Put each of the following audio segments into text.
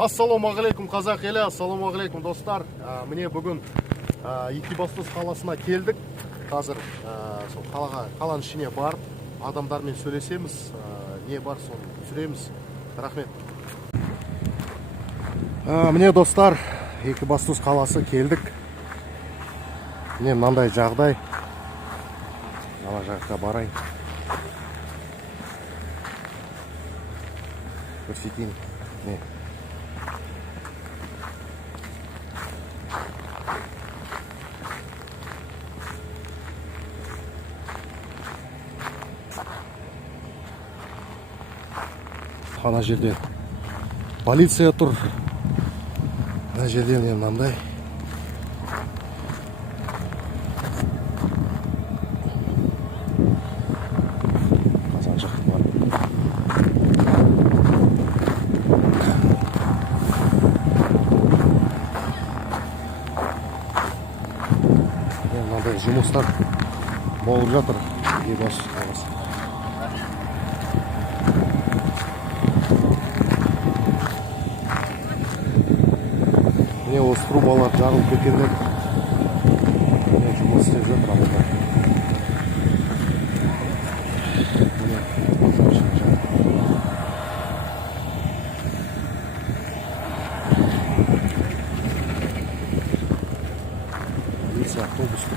Ассалаумағалейкум қазақ елі, ассалаумағалейкум достар. Міне бүгін Екібастұз қаласына келдік. Қазір сол қаланың ішіне барып, адамдармен сөйлесеміз, не бар соны түсіреміз. Рахмет. Міне достар, Екібастұз қаласы келдік. Міне мынандай жағдай. Ана жаққа барайын. Көрсетейін. Не? Ана жерде полиция тұр. Ана жерде мынандай. Қазан жақты бар. Мынандай жұмыстар болып жатыр. Міне осы трубалар жағылып кеткендер. Міне жұмыс істеп жатыр адамдар. Полиция автобусы.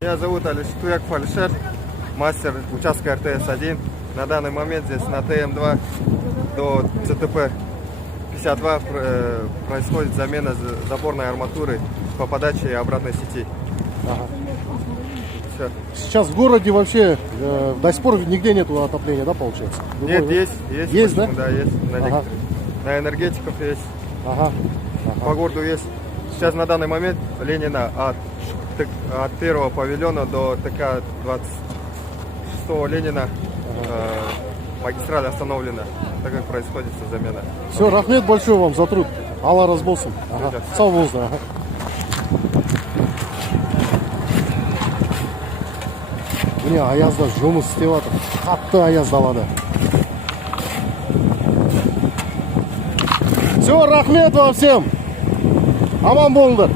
Меня зовут Туяков Алишер, мастер участка РТС-1. На данный момент здесь на ТМ2 до ЦТП 52 происходит замена заборной арматуры по подаче и обратной сети. Ага. Все. Сейчас в городе вообще до сих пор нигде нету отопления, да, получается? Нет, есть. Есть, да? Да, есть. Ага. На энергетиков есть. Ага. По городу есть. Сейчас на данный момент Ленина от первого павильона до ТК 26 Ленина магистраль остановлена, так как происходит замена. Все, рахмет большое вам за труд. Алла раз болсын. Ага. Сау болыңыздар. Ага. Міне аязда жұмыс істеп жатыр. Қатты аяз далада. Все, рахмет вам всем. Аман болыңдар.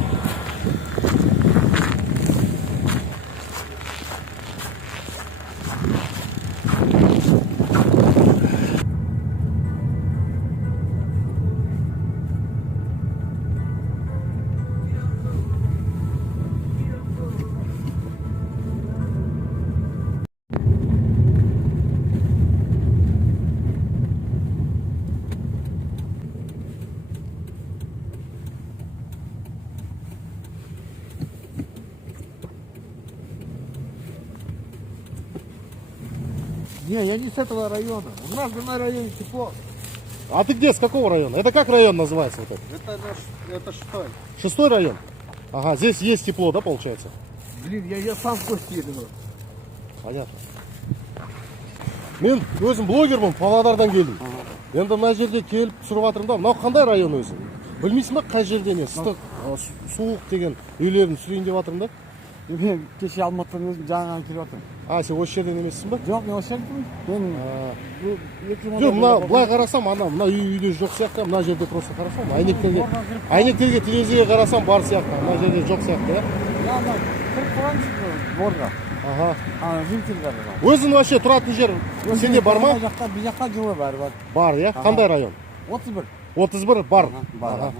Не, я не с этого района. У нас на районе тепло. А ты где, с какого района? Это как район называется? Вот Это что? 6-й район? Ага, здесь есть тепло, да, получается? Блин, я сам в гости еду. Понятно. Мен өзім блогермін, Павлодардан келдім. Енді мына жерде келіп түсіріп жатырмын да. Мынау қандай район өзі? Білмейсің ба қай жерде не? Ыстық, суық деген үйлерін түсірейін деп жатырмын да. Мен кеше Алматыдан өзім жаңадан келіп жатырмын. Сен осы жерден емессің ба? Жоқ, мен осы жердемін. Жоқ, мына былай қарасам, мына үйде жоқ сияқты, мына жерде просто қарасам, әйнектерге терезеге қарасам бар сияқты, мына жерде жоқ сияқты, да? Ана кіріп тұрған борға. Ага. Винтельдер бар. Өзің вообще тұратын жер сенде бар ма? Bir жаққа жылы бар. Бар, иә? Қандай район? 31. 31 бар. Бар.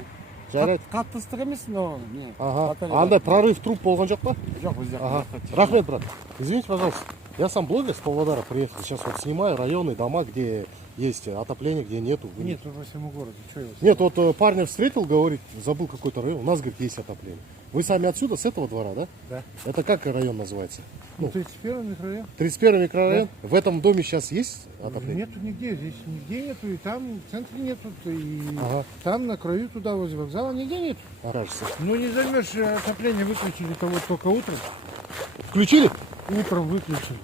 Жарайды. Қатты ыстық емес, но Ага. Андай прорыв труб болған жоқ па? жоқ, бізде. Ага. Рахмет, брат. Извините, пожалуйста. Я сам блогер с Павлодара приехал. Сейчас вот снимаю районы, дома, где есть отопление, где нету. Нет, по всему городу. Нет, вот парня встретил, говорит, забыл какой-то район. У нас, говорит, есть отопление. Вы сами отсюда, с этого двора, да? Да. Это как район называется? 31 микрорайон. 31 микрорайон? Да. В этом доме сейчас есть отопление? Нету нигде, здесь нигде нету, и там в центре нету, и там на краю туда возле вокзала нигде нет. Кажется. Ну не займешь, отопление выключили-то вот только утром. Включили? утром выключили.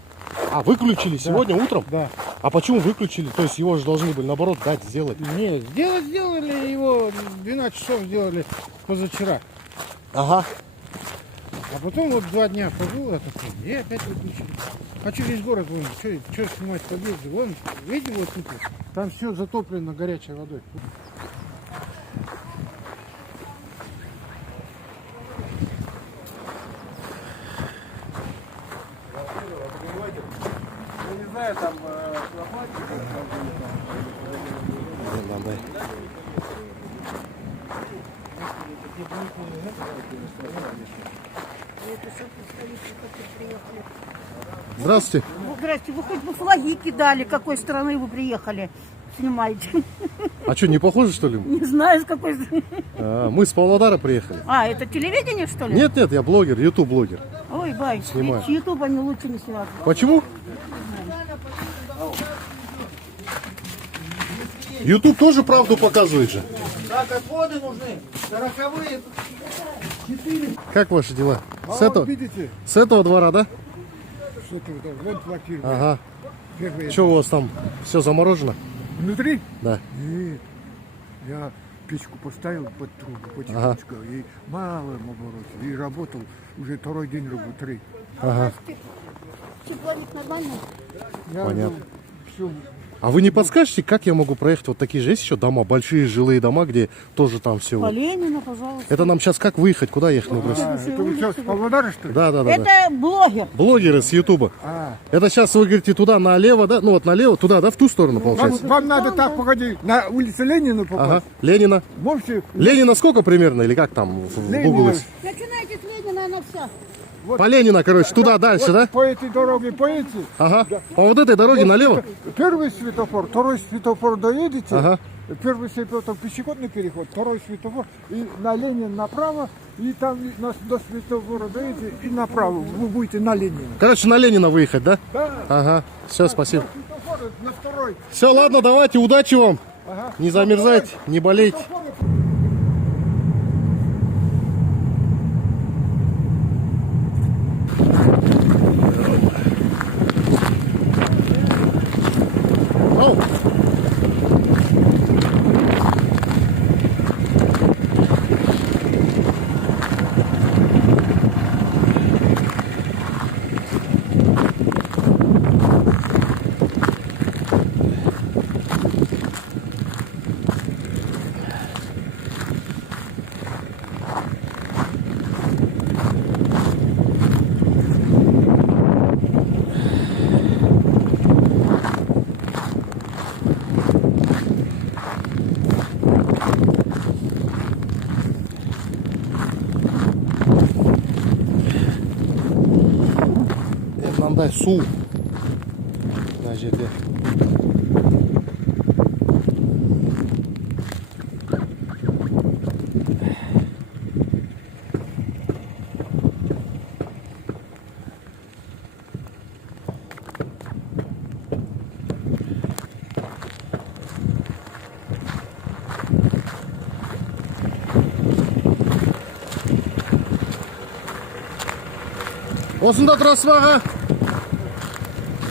А, выключили сегодня утром? Да. А почему выключили? То есть его же должны были, наоборот, дать, сделать. Нет, сделали его, 12 часов сделали позавчера. Ага. А потом вот 2 дня хожу, и опять выключили. А что весь город, вон, что снимать подъезды? Вон, видите, вот тут, вот, там все затоплено горячей водой. Я не знаю, там Здравствуйте. Здрасте, вы хоть бы флаги кидали, какой страны вы приехали снимаете. А что, не похоже, что ли? Не знаю, с какой страны. Мы с Павлодара приехали. А, это телевидение, что ли? Нет, я блогер, YouTube-блогер. Ой, бай, Снимаю. с ютубами лучше не сниматься. Почему? YouTube тоже правду показывает же. Так, отводы нужны. 40-е. Как ваши дела? А С вот этого, видите, с этого двора, да? что это, вот квартира. Ага. Первый Что у вас там? Все заморожено? Внутри? Да. Нет. Я печку поставил под трубу потихонечку и малым обороте. И работал уже второй день работаю. Ага. Тепловик нормально? Я Понятно. все. А вы не подскажете, как я могу проехать? Вот такие же есть еще дома, большие жилые дома, где тоже там все. По Ленина, пожалуйста. Это нам сейчас как выехать? Куда ехать? Ну, Это вы что, с Павлодара, что ли? Да. Это блогер. Блогеры с Ютуба. А. Это сейчас вы говорите туда налево, да? Ну вот налево, туда, да, в ту сторону получается. Вам надо так, погоди, на улице Ленина попасть. Ага. Ленина. Можете Ленина сколько примерно? Или как там в Ленина. Google? Начинайте с Ленина, она вся. По Ленина, короче, туда дальше, вот да? по этой дороге поедете. Ага. По вот этой дороге налево? Первый светофор, второй светофор доедете. Ага. Первый светофор пешеходный переход, второй светофор и на Ленин направо, и там до светофора доедете и направо. Вы будете на Ленина. Короче, на Ленина выехать, да? Да. Ага. Все, спасибо. Светофор на второй. Все, ладно, давайте, удачи вам. Ага. Не замерзайте, не болейте. Оу. мындай суу мына жерде. Осында тұрасыз ба аға?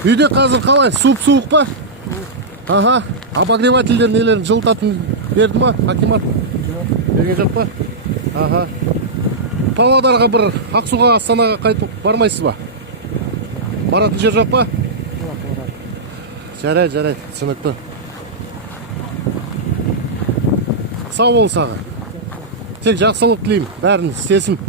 Үйде қазір қалай? Суық па? Ага. Обогревательдер нелерін жылытатын берді ма? Акимат? Берген жоқ па? Ага. Павлодарға бір Ақсуға, Астанаға қайтып бармайсыз ба? Баратын жер жоқ па? Жарайды, түсінікті. Сау бол саған. Тек жақсылық тілеймін. Бәрін істесін.